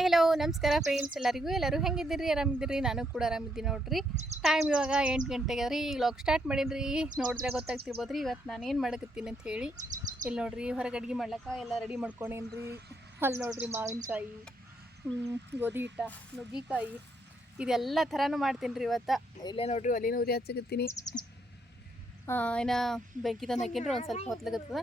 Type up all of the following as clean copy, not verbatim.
Hi hello ನಮಸ್ಕಾರ friends, ಎಲ್ಲರೂ ಹೆಂಗಿದ್ದೀರಿ? ಆರಾಮಿದ್ದೀರಿ? ನಾನು ಕೂಡ ಆರಾಮಿದ್ದೀನಿ ನೋಡ್ರಿ. ಟೈಮ್ ಇವಾಗ 8 ಗಂಟೆಗೆ ರೀ. ಈಗ ಲಾಗ್ ಸ್ಟಾರ್ಟ್ ಮಾಡಿದ್ರಿ. ನೋಡಿದ್ರೆ ಗೊತ್ತಾಗ್ತಿರ್ಬೋದು ರೀ ಇವತ್ತು ನಾನು ಏನು ಮಾಡಕತ್ತೀನಿ ಅಂತ ಹೇಳಿ. ಇಲ್ಲಿ ನೋಡ್ರಿ ಹೊರಗೆ ಅಡುಗೆ ಮಾಡ್ಲಿಕ್ಕೆ ಎಲ್ಲ ರೆಡಿ ಮಾಡ್ಕೊಂಡೇನ್ರಿ. ಅಲ್ಲಿ ನೋಡ್ರಿ ಮಾವಿನಕಾಯಿ, ಗೋಧಿ ಹಿಟ್ಟ, ನುಗ್ಗಿಕಾಯಿ ಇದೆಲ್ಲ ಥರನೂ ಮಾಡ್ತೀನಿ ರೀ ಇವತ್ತು. ಇಲ್ಲೇ ನೋಡ್ರಿ ಒಲಿನ ಉರಿ ಹಚ್ಚಕತ್ತೀನಿ. ಇನ್ನು ಬೆಂಕಿ ತಂದು ಹಾಕಿನ್ರಿ. ಒಂದು ಸ್ವಲ್ಪ ಹೊತ್ಲಾಗತ್ತದ.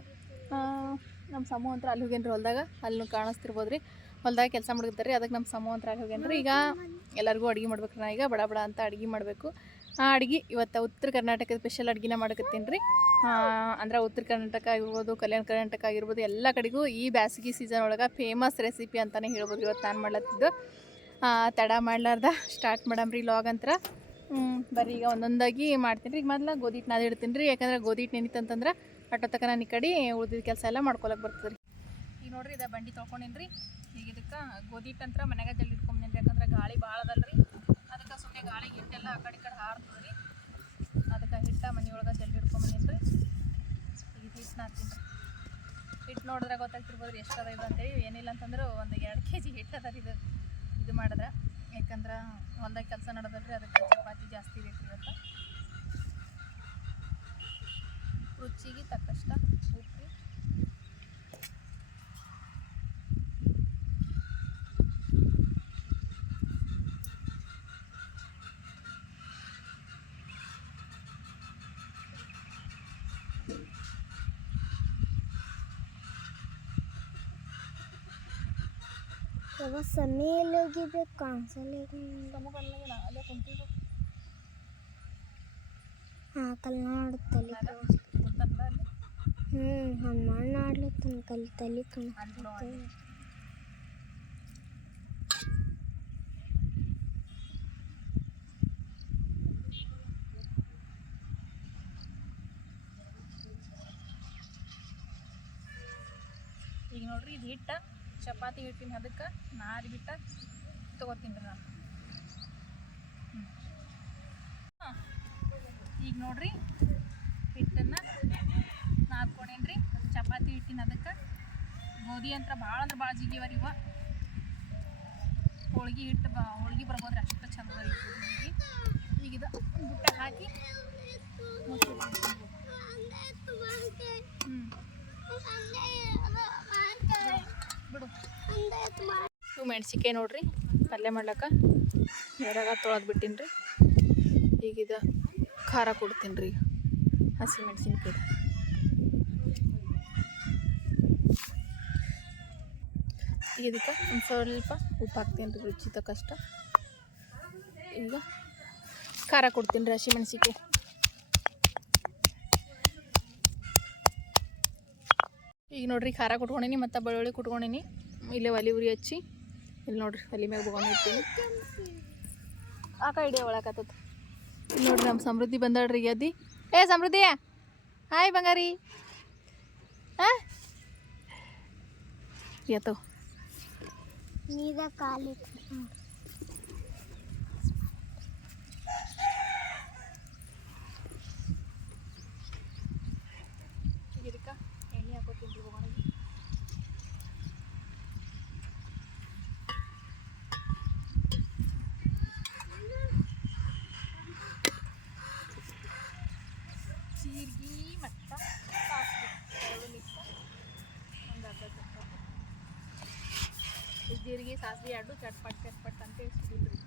ನಮ್ಮ ಸಮೂಹ ಅಂತ ಅಲ್ಲಿ ಹೋಗೇನ್ರಿ ಹೊಲ್ದಾಗ. ಅಲ್ಲೂ ಕಾಣಿಸ್ತಿರ್ಬೋದು ರೀ. ಹೊಲ್ದಾಗ ಕೆಲಸ ಮಾಡ್ತಾರೆ. ಅದಕ್ಕೆ ನಮ್ಮ ಸಮೂಹ ಅಂತ ಅಲ್ಲಿ ಹೋಗ್ಯಾನ್ರಿ. ಈಗ ಎಲ್ಲರಿಗೂ ಅಡುಗೆ ಮಾಡ್ಬೇಕು. ನಾ ಈಗ ಬಡ ಬಡ ಅಂತ ಅಡುಗೆ ಮಾಡಬೇಕು. ಆ ಅಡುಗೆ ಇವತ್ತು ಉತ್ತರ ಕರ್ನಾಟಕದ ಸ್ಪೆಷಲ್ ಅಡುಗೆನ ಮಾಡಕತ್ತೀನಿ ರೀ. ಅಂದ್ರೆ ಉತ್ತರ ಕರ್ನಾಟಕ ಆಗಿರ್ಬೋದು, ಕಲ್ಯಾಣ ಕರ್ನಾಟಕ ಆಗಿರ್ಬೋದು, ಎಲ್ಲ ಕಡೆಗೂ ಈ ಬ್ಯಾಸಿಗೆ ಸೀಸನ್ ಒಳಗೆ ಫೇಮಸ್ ರೆಸಿಪಿ ಅಂತಲೇ ಹೇಳ್ಬೋದು ಇವತ್ತು ನಾನು ಮಾಡ್ಲತ್ತಿದ್ದು. ತಡ ಮಾಡ್ಲಾರ್ದ ಸ್ಟಾರ್ಟ್ ಮಾಡಮ್ರಿ ಲಾಗ್ ಅಂತ. ಬರ್ರಿ ಈಗ ಒಂದೊಂದಾಗಿ ಮಾಡ್ತೀನಿ ರೀ. ಈಗ ಮೊದಲು ಗೋಧಿ ಹಿಟ್ಟು ನಾದಿಡ್ತೀನಿ ರೀ. ಯಾಕಂದ್ರೆ ಗೋಧಿ ಹಿಟ್ಟು ನೆನಿತಂತಂದ್ರೆ ಅಟ್ಟೋತಕ ನಾನು ಈ ಕಡೆ ಉಳಿದಿದ್ದ ಕೆಲಸ ಎಲ್ಲ ಮಾಡ್ಕೊಳಕ್ಕೆ ಬರ್ತದೆ ರೀ. ಈಗ ನೋಡ್ರಿ ಇದು ಬಂಡಿ ತೊಳ್ಕೊಂಡೇನಿ ರೀ. ಈಗ ಇದಕ್ಕೆ ಗೋಧಿ ಹಿಟ್ಟಂತ್ರ ಮನೆಗೆ ಜಲ್ದಿ ಇಟ್ಕೊಂಬಂದೇನಿ ರೀ. ಯಾಕಂದ್ರೆ ಗಾಳಿ ಭಾಳ ಅದಲ್ರಿ. ಅದಕ್ಕೆ ಸುಮ್ಮನೆ ಗಾಳಿಗೆ ಹಿಟ್ಟೆಲ್ಲ ಆ ಕಡೆ ಹಾರ್ತದೆ ರೀ. ಅದಕ್ಕೆ ಹಿಟ್ಟ ಮನೆಯೊಳಗೆ ಜಲ್ದಿ ಇಟ್ಕೊಂಬಂದೇನಿ ರೀ. ಈಗ ಹಿಟ್ಟು ನಾದ್ತೀನಿ ರೀ. ಹಿಟ್ಟು ನೋಡಿದ್ರೆ ಗೊತ್ತಾಗ್ತಿರ್ಬೋದು ರೀ ಎಷ್ಟು ಅದ ಇದು ಅಂತೇಳಿ. ಏನಿಲ್ಲ ಅಂತಂದ್ರೆ ಒಂದು 2 kg ಹಿಟ್ಟು ಅದ ರೀ ಇದು ಮಾಡಿದ್ರೆ. ಯಾಕಂದ್ರೆ ಹೊಲ್ದಾಗ ಕೆಲಸ ನಡೆದಲ್ರಿ. ಅದಕ್ಕೆ ಚಪಾತಿ ಜಾಸ್ತಿ ಬೇಕು ಇವತ್ತು. ರುಚಿಗೆ ತಕ್ಕಷ್ಟ ಉಪ್ಪು ರೀ. ಸಮಯಲ್ಲೋಗಿದೆ ಕಾಣಿಸಲ್ಲ. ಅಲ್ಲೇ ಕುಂತಿದ್ದು ಕಲ್ ನೋಡುತ್ತಲ್ಲಿ ಹನುಮಾನ್ ಆಡ್ಲತ್ತನ ಕಲ್ ತಲೆ ಕಾಣಿಸ್ತದೆ. ಈಗ ನೋಡ್ರಿ ಇದು ಹಿಟ್ಟ ಚಪಾತಿ ಹಿಟ್ಟಿನ ಅದಕ್ಕೆ ನಾದಿ ಬಿಟ್ಟ ತೊಗೋತೀನಿ ರೀ ನಾನು. ಈಗ ನೋಡ್ರಿ ಹಿಟ್ಟನ್ನು ನಾದ್ಕೊಂಡೇನಿ ರೀ. ಚಪಾತಿ ಹಿಟ್ಟಿನ ಅದಕ್ಕೆ ಗೋಧಿ ಅಂತ ಭಾಳ ಅಂದ್ರೆ ಭಾಳ ಜಿಗಿವರಿ ಇವ. ಹೋಳ್ಗೆ ಹಿಟ್ಟು ಹೋಳ್ಗೆ ಬರ್ಬೋದ್ರಿ ಅಷ್ಟು ಚಂದ ಅದ ಗೋಧಿ. ಈಗ ಇದು ಬುಟ್ಟ ಹಾಕಿ ಬಿಡು. ಇವು ಮೆಣಸಿನ್ಕಾಯಿ ನೋಡ್ರಿ ಪಲ್ಯ ಮಾಡ್ಲಕ್ಕ ನೀರಾಗ ತೊಳೆದು ಬಿಟ್ಟಿನಿ ರೀ. ಈಗ ಇದು ಖಾರ ಕೊಡ್ತೀನಿ ರೀ. ಹಸಿ ಮೆಣಸಿನ್ಕಾಯಿ ಈಗ ಇದಕ್ಕೆ ಒಂದು ಸ್ವಲ್ಪ ಉಪ್ಪು ಹಾಕ್ತೀನಿ ರೀ ರುಚಿ ತಕ್ಕಷ್ಟ. ಈಗ ಖಾರ ಕೊಡ್ತೀನಿ ರೀ ಹಸಿ ಮೆಣಸಿನ್ಕಾಯಿ. ಈಗ ನೋಡ್ರಿ ಖಾರ ಕುಟ್ಕೊಂಡೀನಿ ಮತ್ತು ಬೆಳ್ಳುಳ್ಳಿ ಕುಟ್ಕೊಂಡೀನಿ. ಇಲ್ಲೇ ಒಲೆ ಉರಿ ಹಚ್ಚಿ ಇಲ್ಲಿ ನೋಡ್ರಿ ಒಲೆ ಮ್ಯಾಗ ಬೊಗಾಣಿ ಇರ್ತೀನಿ. ಆ ಕಡೆ ಒಳಕತ್ತದ. ಇಲ್ಲಿ ನೋಡ್ರಿ ನಮ್ಮ ಸಮೃದ್ಧಿ ಬಂದಾಳ್ರಿ. ಅದ್ದಿ ಸಮೃದ್ಧಿ ಹಾಯ್ ಬಂಗಾರಿ. ಎತ್ತೋ ನೀರ ಖಾಲಿ. ಇದಕ್ಕೆ ಎಣ್ಣೆ ಹಾಕೋತೀನಿ ರೀ ಬೊಗಾಣಿಗೆ. ಜೀರಿಗೆ ಮತ್ತು ಸಾಸಿವೆ ಎರಡು ಮಿಕ್ಸ್ ಒಂದು ಅರ್ಧ ಚಮಚ. ಜೀರಿಗೆ ಸಾಸಿವೆ ಎರಡು ಚಟ್ಪಟ್ ಚಟ್ಪಟ್ ಅಂತ ಇಡ್ತೀನಿ ರೀ.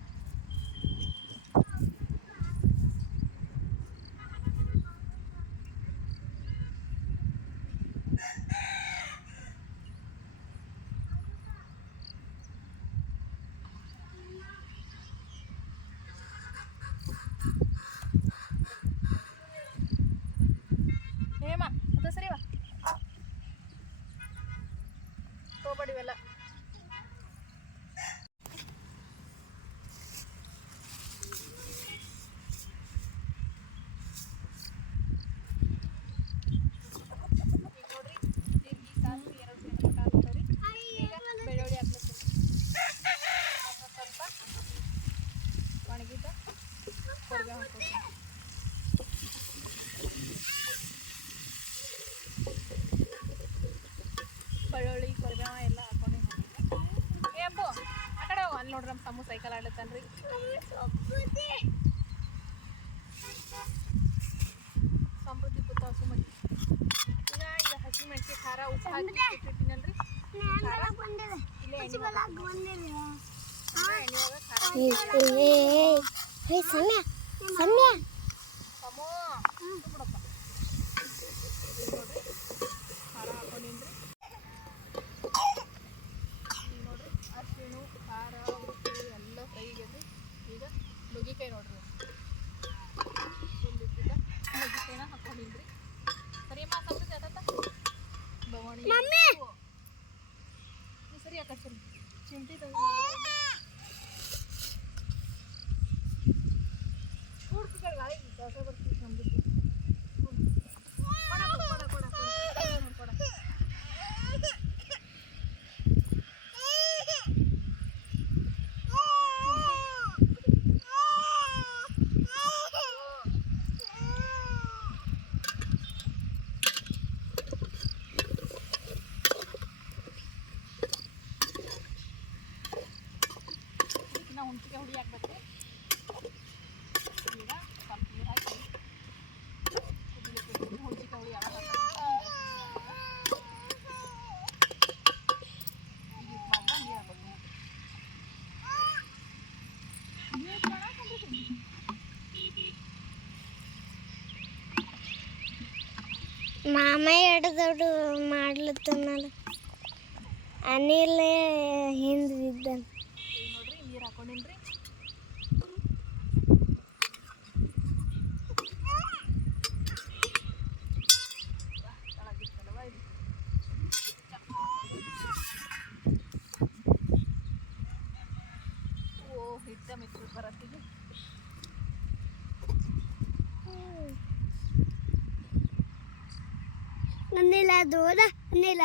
ಹೇಮ ಅದು ಸರಿವಾ ತಗೋಬೇಡಿವೆಲ್ಲ. ಇಲ್ಲಿ ನೋಡ್ರಿ ನಮ್ಮ ಸಮೂಹ ಸೈಕಲ್ ಆಡ್ಲತ್ತಾನ್ರಿ. ಸಮೃದ್ಧಿ ಕೂತ ಸುಮತಿ ಈಗ ಹಸಿ ಮೆಣಸಿ ಖಾರ ಉಪ್ಪು ಹಾಕಿ ಇಟ್ಟಿಟ್ಟಿನಲ್ರಿ. ಖಾರ ಇಲ್ಲೇ ಎಣ್ಣೆ ಒಳಗೆ ಖಾರ ಸಮೂ ಬಿಡಪ್ಪ. ನೋಡ್ರಿ ಖಾರ ಹಾಕೊಂಡಿನ್ರಿ. ನೋಡ್ರಿ ಅರಿಶಿಣು ಖಾರ ಉಪ್ಪು ಎಲ್ಲ ಫ್ರೈ ಆಗ್ಯದ್ರಿ. ಈಗ ನುಗ್ಗಿಕಾಯಿ ನೋಡ್ರಿ ಫುಲ್ ನುಗ್ಗಿಕಾಯಿನ ಹಾಕೊಂಡಿನ್ರಿ. ಸರಿಯಮ್ಮ ಸಮೃದ್ಧಿ ಆತ ಬವಣಿ ಸರಿ ಯಾಕೆ ಸರಿ ಚಿಂಟಿ ಬರ್ತೀವಿ ಸಮೃದ್ಧಿ ಹುಂಚಿಗೆ ಹುಡಿ ಹಾಕ್ಬೇಕು. ಈಗ ಸ್ವಲ್ಪ ನೀರು ಹಾಕಿ ಹುಂಚಿಗೆ ಹುಡಿ ಯಾವಾಗ ಮಾಮ ಎರಡು ದೊಡ್ಡ ಮಾಡ್ಲತ್ತನಲ್ಲ ಅನಿಲ್ ಹಿಂದೆ ಬಿದ್ದಾನ. ನೋಡ್ರಿ ನೀರು ಹಾಕೊಂಡಿನ್ರಿ. ಓ ಹಿಟ್ಟ ಮಿತ್ರ ಬರತ್ತಿಗೆ ನೆಲ ದೂರ ನೆಲ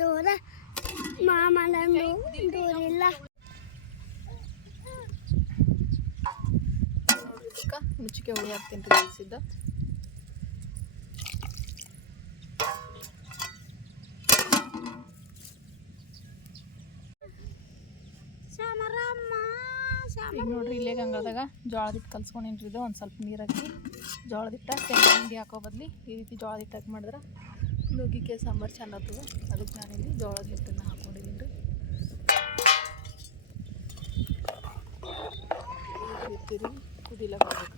ದೂರ ಮಾಮನ ದೂರಿಲ್ಲ. ಇದಕ್ಕೆ ಮುಚ್ಚಿಗೆ ಹುಳಿ ಹಾಕ್ತೀನಿ ರೀ ಕಲಿಸಿದ್ದ. ಈಗ ನೋಡ್ರಿ ಇಲ್ಲೇ ಗಂಗಾದಾಗ ಜೋಳದ ಹಿಟ್ಟು ಕಲ್ಸ್ಕೊಂಡಿನ್ರಿ. ಇದು ಒಂದು ಸ್ವಲ್ಪ ನೀರು ಹಾಕಿ ಜೋಳದ ಹಿಟ್ಟ ಶೇಂಗಾ ಹಿಂಡಿ ಹಾಕೋ ಬದ್ಲಿ ಈ ರೀತಿ ಜೋಳದ ಹಿಟ್ಟು ಹಾಕಿ ಮಾಡಿದ್ರೆ ನುಗ್ಗಿಕಾಯಿ ಸಾಂಬಾರು ಚೆಂದ ಆಗ್ತದೆ. ಅದಕ್ಕೆ ನಾನಿಲ್ಲಿ ಜೋಳದ ಹಿಟ್ಟನ್ನು ಹಾಕ್ಕೊಂಡಿದ್ದೀನಿ ರೀ. ಇರ್ತೀರಿ ಕುದಿಲಕ್ಕ ಹೋಗ್ಬೇಕು.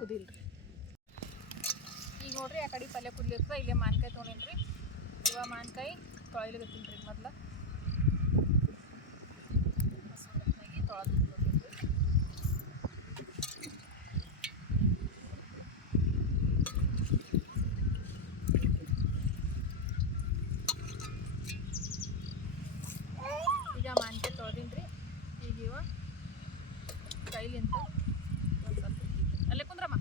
ಕುದಿಲ್ರಿ. ಈಗ ನೋಡ್ರಿ ಆ ಕಡೆ ಪಲ್ಯ ಕುದಿಲಿರ್ತದೆ. ಇಲ್ಲೇ ಮಾನ್ಕಾಯಿ ತೊಗೊಂಡಿನ್ರಿ. ಇವಾಗ ಮಾನ್ಕಾಯಿ ತೊಳೆಯಲಿಗತ್ತೀನಿ ರೀ. ಮೊದಲು ತೊಳೆದು ಈಗ ಮಾನ್ಕಾಯಿ ತೊಳೆದಿನ್ರಿ. ಈಗ ಇವ ಕೈಲಿಂತ ಒಂದು ಸ್ವಲ್ಪ ಅಲ್ಲೇ ಕುಂದ್ರಮ್ಮ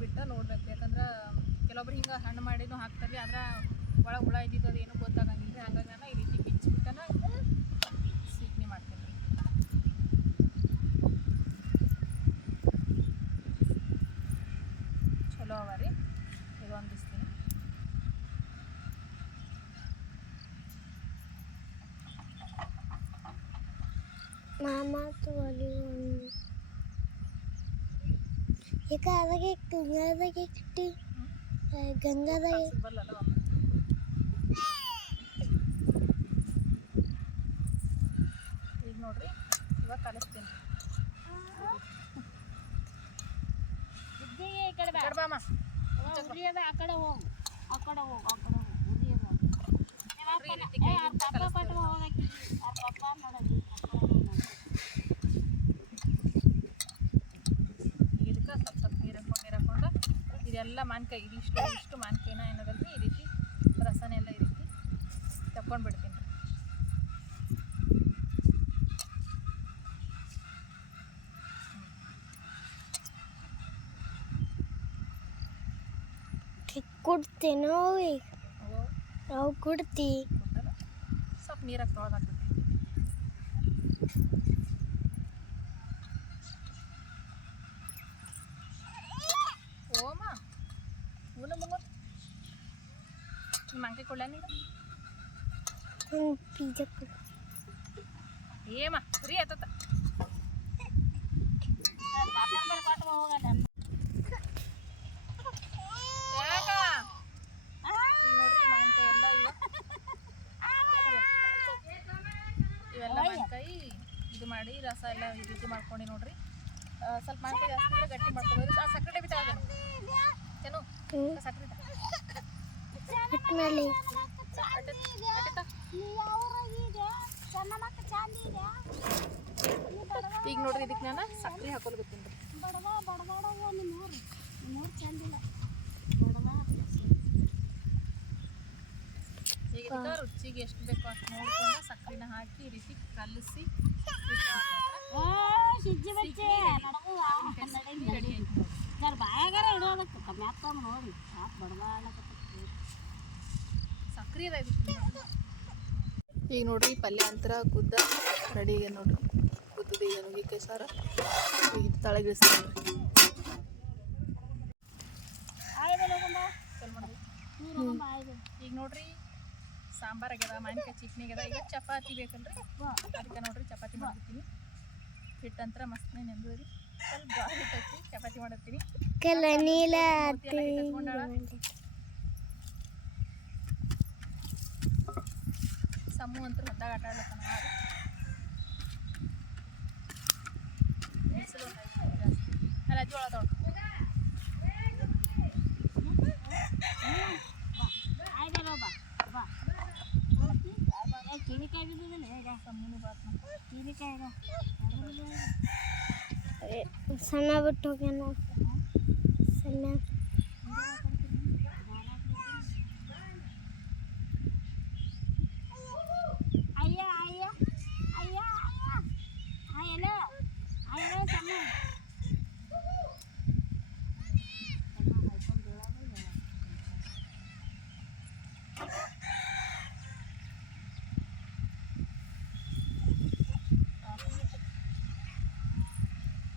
ಬಿಟ್ಟು ನೋಡ್ಬೇಕು. ಯಾಕಂದ್ರೆ ಕೆಲವೊಬ್ರು ಹಿಂಗೆ ಹಣ್ಣು ಮಾಡಿನೂ ಹಾಕ್ತಾರೆ. ಆದ್ರೆ ಒಳಗೆ ಹುಳ ಇದ್ದಿದ್ದು ಅದು ಏನೂ ಗೊತ್ತಾಗಂಗಿಲ್ಲ ರೀ. ಹಾಗಾಗಿ ನಾನು ಈ ರೀತಿ ಬಿಚ್ಚಿಬಿಟ್ಟನ ಸೀಕ್ನಿ ಮಾಡ್ತೀನಿ ರೀ. ಚಲೋ ಅವ ರೀ. ಇದು ಒಂದಿಸ್ತೀನಿ. ಮಾಮ ತೋಲಿ ಈಗ ಅದಾಗೆ ಗಂಗಾದಾಗೆ ಇಟ್ಟು ಗಂಗಾದಾಗೆ ಬರಲ್ಲ ಈಗ ನೋಡ್ರಿ ಇವಾಗ ಕಲಿಸ್ತೀನಿ. ಬಾಮ ಆ ಕಡೆ ಹೋಗು ಇದಕ್ಕೆ ಸ್ವಲ್ಪ ನೀರು ಹಾಕೊಂಡು ಇದೆಲ್ಲ ಮಾನ್ಕಾಯಿ ಇಷ್ಟು ಮಾನ್ಕಾಯಿನ ಏನದಲ್ರಿ ಈ ರೀತಿ ರಸನೆಲ್ಲ ಈ ರೀತಿ ತಕ್ಕೊಂಡು ಬಿಡ್ತೀನಿ. ಕೊಡ್ತೇನೋ ಅವು ಕೊಡ್ತಿ ಸ್ವಲ್ಪ ಸ್ವಲ್ಪ ನೀರಾಗಿ ತೊಳೆದಾಕ್ಬೇಕು. ಓಮ ಊನ ಮುಂಗ ನಿಮ್ಮ ಅಂಕಿ ಕೊಡ್ಲ ನೀನು ಪಿಜ್ಜಾ ಏಮ ಫ್ರೀ ಆತತ ನೋಡ್ರಿ ಮಾವಿನಕಾಯಿ ಎಲ್ಲ ಇವೆಲ್ಲ ಮಾವಿನಕಾಯಿ ಇದು ಮಾಡಿ ರಸ ಎಲ್ಲ ಈ ರೀತಿ ಮಾಡ್ಕೊಂಡು ನೋಡ್ರಿ. ಸ್ವಲ್ಪ ಮಾವಿನಕಾಯಿ ಜಾಸ್ತಿ ಇದ್ರೆ ಗಟ್ಟಿ ಮಾಡ್ಕೊಬೋದು. ಆ ಸಕ್ಕರೆ ಬಿಟ್ಟು ಆಗೇನು ಚೆನ್ನು ಸಕ್ಕರೆ ಈಗ ನೋಡ್ರಿ ಇದಕ್ಕೆ ನಾನು ಸಕ್ಕರೆ ಹಾಕೊಳ್ಬೇಕೀನಿ. ಈಗ ಇದಕ್ಕೆ ರುಚಿಗೆ ಎಷ್ಟು ಬೇಕೋ ಅಷ್ಟು ನೋಡ್ಕೊಂಡು ಸಕ್ಕರೆನ ಹಾಕಿ ಈ ರೀತಿ ಕಲಸಿ ರೆಡಿ ಆಯ್ತು. ಸಕ್ಕರೆ ಇದೆ ಈಗ ನೋಡ್ರಿ ಪಲ್ಯ ಅಂತರ ಕುದ್ದ ರೆಡಿ ಇದೆ ನೋಡ್ರಿ. ಕುದ್ದದ ಈಗ ನುಗ್ಗಿಕಾಯಿ ಸಾರ ಈಗ ತಳಗಿಳಿಸ್ತೀನಿ ನೋಡ್ರಿ. ಈಗ ನೋಡ್ರಿ ಸಾಂಬಾರ್ ಆಗ್ಯದ, ಮಾವಿನಕಾಯಿ ಚಟ್ನಿ ಆಗ್ಯದ. ಈಗ ಚಪಾತಿ ಬೇಕಲ್ರಿ, ಅದಕ್ಕೆ ನೋಡ್ರಿ ಚಪಾತಿ ಮಾಡ್ತೀನಿ. ಹಿಟ್ಟಂತ್ರ ಮಸ್ತ್ನೇ ನೆಂದ್ರಿ, ಸ್ವಲ್ಪ ಗಾಳಿ ಹಿಟ್ಟೈತಿ ಚಪಾತಿ ಮಾಡಿರ್ತೀನಿ. ಸಮೂ ಅಂತ ಹೊಲ್ದಾಗ ಆಟ ಆಡ್ಲತ್ತಾನ ಮಾರು. ಅಲ್ಲ ಜೋಳ ತೊಗೊಂಡು ಸಣ್ಣ ಬಿಟ್ಟು ಹೋಗ್ಯಾನ ಸಣ್ಣ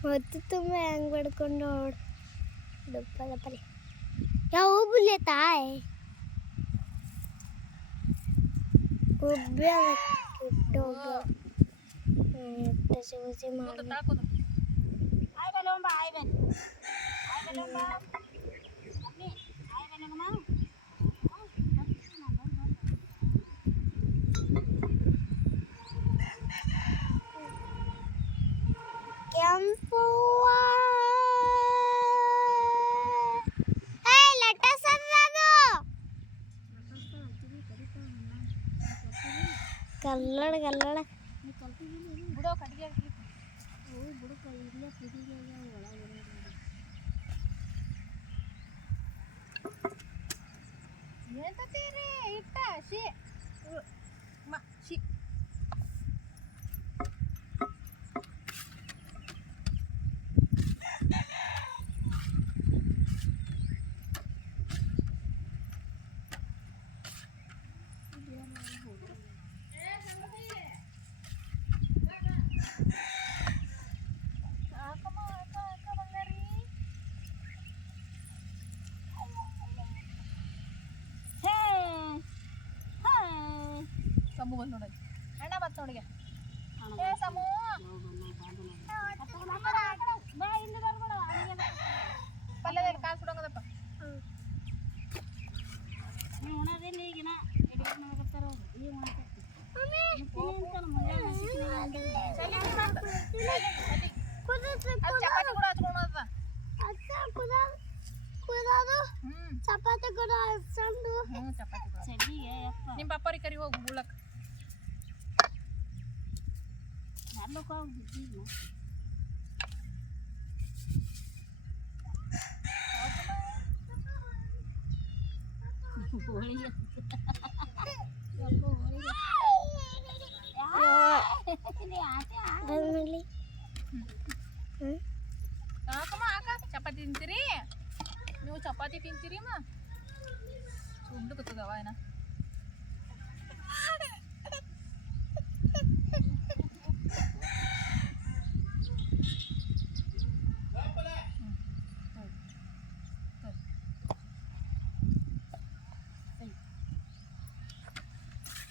ಹೊತ್ತು ತುಂಬ ಹೆಂಗೆ ಬಡ್ಕೊಂಡು ಡಪ್ಪಲ್ಲ ಪರಿ ಯಾವ ಬುಲ್ಲೆ ತಾಯ್ ಒಬ್ಬ ಸಿಗುಸಿ ಮಾಡಿ ಕೆಂಪು ಕಲ್ಲಡ ಕಲ್ಲಡ ಬಿಡೋ ಕಟ್ಟಿಗೆ ಎಂತೀರಿ ಇಟ್ಟ ಶಿ ಶಿ ಸಮೂ ಬಂದು ನೋಡೋದು ಅಣ್ಣ ಮತ್ತೆ ನೋಡಿಗೆ ಏ ಸಮೂ ಪಲ್ಯದಲ್ಲಿ ಕಾಲು ಸುಡಂಗದಪ್ಪ ಚಪಾತಿ ಕೂಡ ಹಚ್ಕೊಳದ ಚಪಾತಿ ಕೂಡ ಹಚ್ಕೊಂಡು ಚಪಾತಿ ನಿಮ್ಮ ಪಪ್ಪರಿಗೆ ಕರಿ ಹೋಗಿ ಉಳ್ಳಕ್ಕೆ ಚಪಾತಿ ತಿಂತೀರಿ ನೀವು? ಚಪಾತಿ ತಿಂತೀರಿ ಮಾ ಸುಡ್ಲು ಗೊತ್ತದವ ಏನ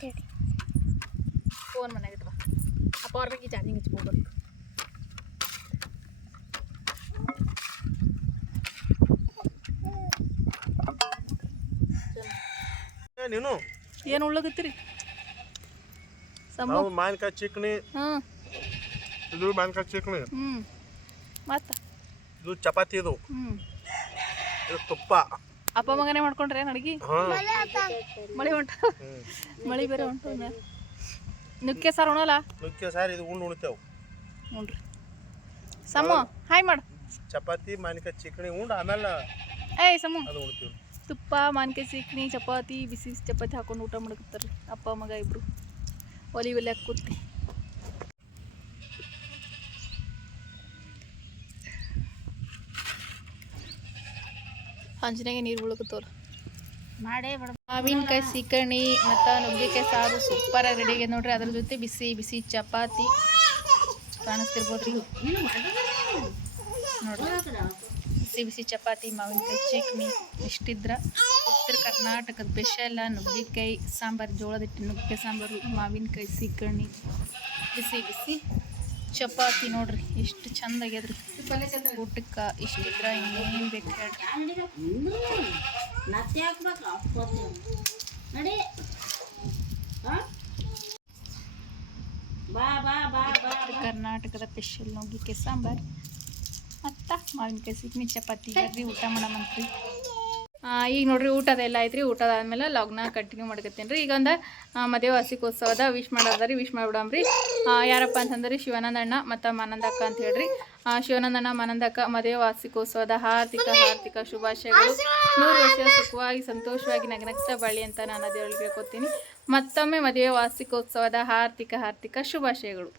ತಡಿ. ಫೋನ್ ಮನೆಗೆ ಇಟ್ಕೊ ಅಪ್ಪ ಅವ್ರ ಬಗ್ಗೆ ಚಾರ್ಜಿಂಗ್ ಹಚ್ಕೋಬೇಕು ನೀನು ಏನು ಉಳ್ಳಗತ್ತೀರಿ ನಾವು ಮಾವಿನಕಾಯಿ ಚಿಕಣಿ ಹಾಂ ಇದು ಮಾವಿನಕಾಯಿ ಚಿಕಣಿ ಮತ್ತು ಇದು ಚಪಾತಿ ಇದು ಇದು ತುಪ್ಪ ಅಪ್ಪ ಮಗನೇ ಮಾಡ್ಕೊಂಡ್ರೆ ಅಡ್ಗಿ ಮಳೆ ಹೊಂಟ ಮಳೆ ಬೇರೆ ಹೊಂಟು ನುಗ್ಗೆ ಸಾರು ಉಣಲ್ಲ ನುಗ್ಗೆ ಸಾರು ಇದು ಉಣ್ತೇವೆ ನೋಡ್ರಿ ಸಮು ಹಾಯ್ ಮಾಡು ಚಪಾತಿ ಮಾವಿನಕಾಯಿ ಚಿಕಣಿ ಉಂಡು ಆಮೇಲೆ ಏಯ್ ಸಮು ಅದು ಉಣ್ತೀವಿ ತುಪ್ಪ ಮಾನ್ಕಾಯಿ ಸಿಕ್ನಿ ಚಪಾತಿ ಬಿಸಿ ಚಪಾತಿ ಹಾಕೊಂಡು ಊಟ ಮಾಡಕತ್ತಾರ್ರಿ ಅಪ್ಪ ಮಗ ಇಬ್ರು ಒಲಿ ಒಲೆ ಕೂತಿ ಹಂಚಿನಾಗೆ ನೀರು ಬೀಳಕತ್ತವ್ರು ಮಾವಿನಕಾಯಿ ಸೀಕರ್ಣಿ ಮತ್ತು ನುಗ್ಗೆಕಾಯಿ ಸಾರು ಸೂಪರಾಗಿ ರೆಡಿ ಆಗಿದೆ ನೋಡ್ರಿ ಅದ್ರ ಜೊತೆ ಬಿಸಿ ಬಿಸಿ ಚಪಾತಿ ಕಾಣಿಸ್ತಿರ್ಬೋದ್ರಿ ನೋಡ್ರಿ ಬಿಸಿ ಬಿಸಿ ಚಪಾತಿ ಮಾವಿನಕಾಯಿ ಚಟ್ನಿ ಇಷ್ಟಿದ್ರ ಉತ್ತರ ಕರ್ನಾಟಕದ ಸ್ಪೆಷಲ್ ನುಗ್ಗೆಕಾಯಿ ಸಾಂಬಾರು ಜೋಳದ ಹಿಟ್ಟಿನ ನುಗ್ಗೆಕಾಯಿ ಸಾಂಬಾರು ಮಾವಿನಕಾಯಿ ಸೀಕರ್ಣಿ ಬಿಸಿ ಬಿಸಿ ಚಪಾತಿ ನೋಡ್ರಿ ಎಷ್ಟು ಚಂದ ಆಗ್ಯದ್ರಿ ಊಟಕ್ಕೆ ಇಷ್ಟಿದ್ರ ಇನ್ನೇನು ಬೇಕು ಹೇಳ್ರಿ ಕರ್ನಾಟಕದ ಸ್ಪೆಷಲ್ ನುಗ್ಗೆಕಾಯಿ ಸಾಂಬಾರು ಮತ್ತು ಮಾವಿನಕಾಯಿ ಸಿಕ್ನಿ ಚಪಾತಿ ಬರ್ರಿ ಊಟ ಮಾಡಮಂತ್ರಿ ಈಗ ನೋಡ್ರಿ ಊಟದೆಲ್ಲ ಐತ್ರಿ ಊಟದಾದ್ಮೇಲೆ ಲಾಗ್ನ ಕಂಟಿನ್ಯೂ ಮಾಡ್ಕತ್ತೀನಿ ರೀ ಈಗ ಒಂದು ಮದುವೆ ವಾರ್ಷಿಕೋತ್ಸವದ ವಿಶ್ ಮಾಡೋದ್ರಿ ವಿಶ್ ಮಾಡಿಬಿಡಮ್ರಿ ಯಾರಪ್ಪ ಅಂತಂದ್ರೆ ಶಿವಾನಂದ ಅಣ್ಣ ಮತ್ತು ಮಾನಂದ ಅಕ್ಕ ಅಂತ ಹೇಳ್ರಿ ಶಿವಾನಂದ ಅಣ್ಣ ಮಾನಂದ ಅಕ್ಕ ಮದುವೆ ವಾರ್ಷಿಕೋತ್ಸವದ ಹಾರ್ದಿಕ ಶುಭಾಶಯಗಳು 100 ವರ್ಷ ಸುಖವಾಗಿ ಸಂತೋಷವಾಗಿ ನಗನಗ್ತಾ ಬಾಳಿ ಅಂತ ನಾನು ಅದೇ ಕೇಳ್ಕೊತೀನಿ ಮತ್ತೊಮ್ಮೆ ಮದುವೆ ವಾರ್ಷಿಕೋತ್ಸವದ ಹಾರ್ದಿಕ ಶುಭಾಶಯಗಳು.